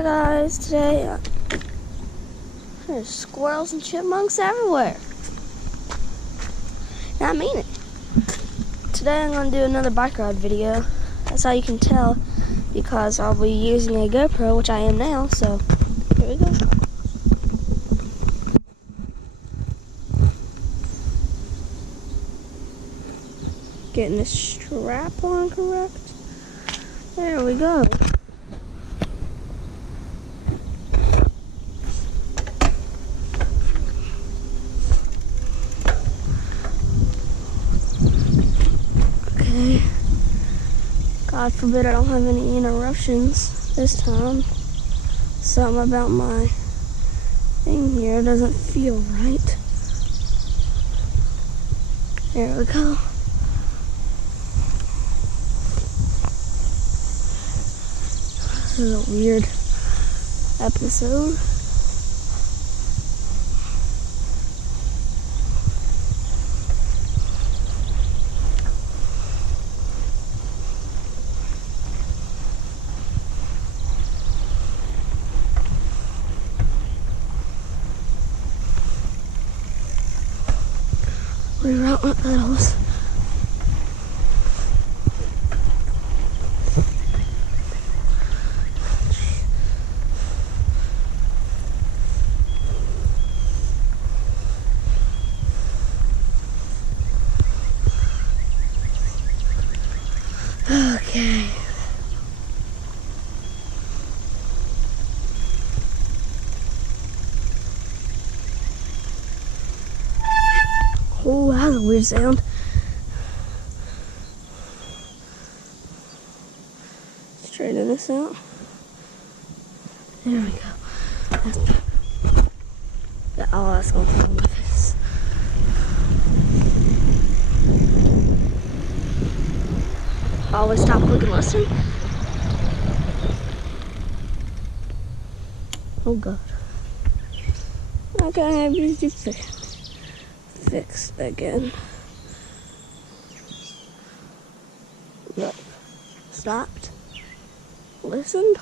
Hi guys, today there's squirrels and chipmunks everywhere. And I mean it. Today I'm going to do another bike ride video. That's how you can tell, because I'll be using a GoPro, which I am now, so here we go. Getting the strap on correct. There we go. Okay. God forbid I don't have any interruptions this time. Something about my thing here doesn't feel right. There we go. This is a weird episode. Reroute my pedals. Okay. Oh, that's a weird sound. Straighten this out. There we go. Oh, that's gonna fall on my face. Always stop, look, and listen. Oh God. Okay, Bncjjbk. Fix again. Look. Stopped. Listened.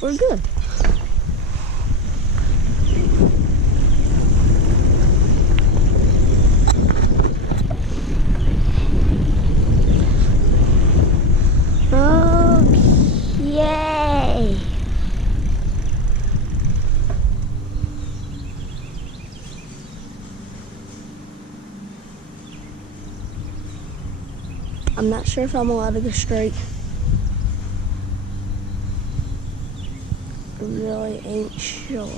We're good. Okay. I'm not sure if I'm allowed to go straight. I really ain't sure.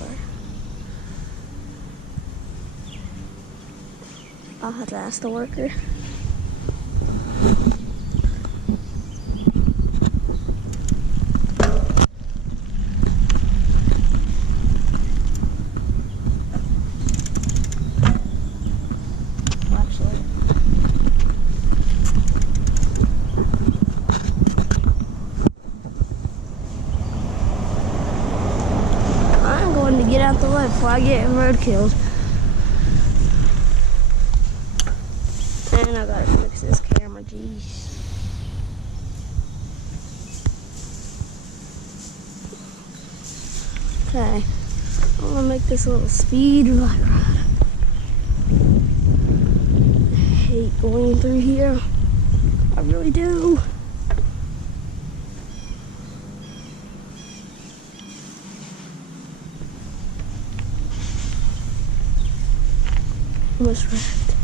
I'll have to ask the worker. To get out the way before I get road killed. And I gotta fix this camera, jeez. Okay, I'm gonna make this a little speed bike ride. I hate going through here. I really do. Almost wrecked.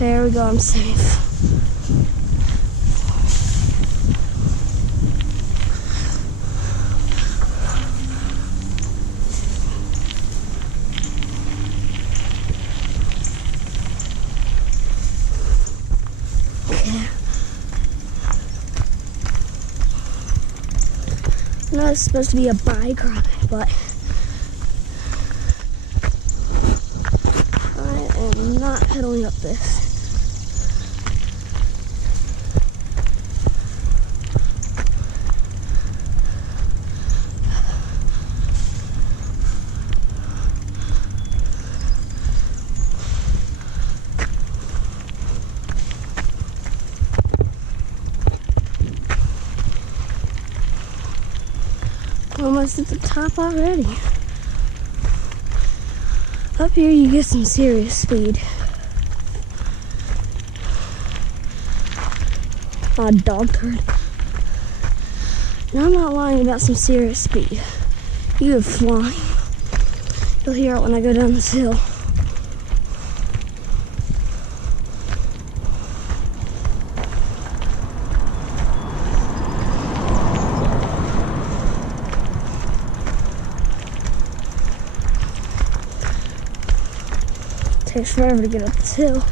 There we go, I'm safe. Okay. I know it's supposed to be a bike ride, but I am not pedaling up this. almost at the top already. Up here you get some serious speed. Oh, dog turd. And I'm not lying about some serious speed. You are flying. You'll hear it when I go down this hill. Takes forever to get up this hill.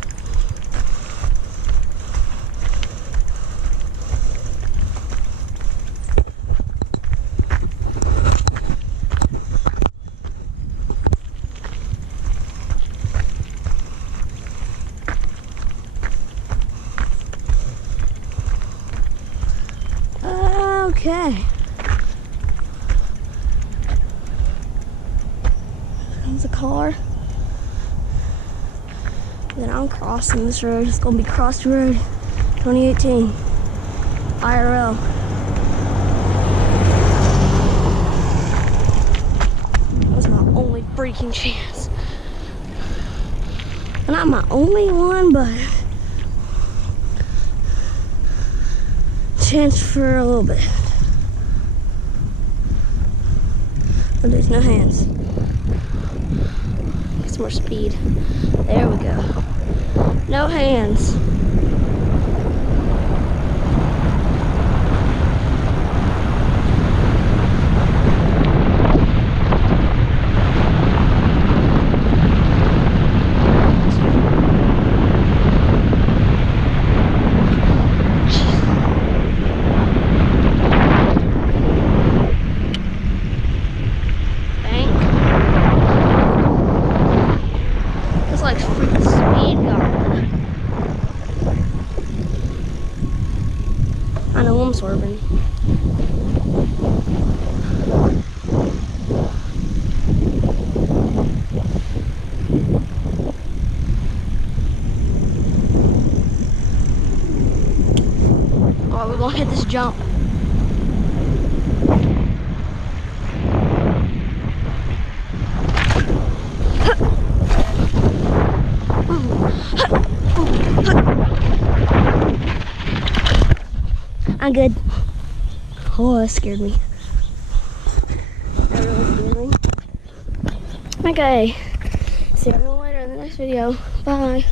Okay. Comes a car. Then I'm crossing this road. It's gonna be Cross Road 2018 IRL. That was my only freaking chance. Not my only one, but chance for a little bit. But there's no hands. Get some more speed. There we go. No hands. I know I'm swerving. Alright, we're gonna hit this jump. I'm good. Oh, that scared me. That really scared me. Okay. See everyone later in the next video. Bye.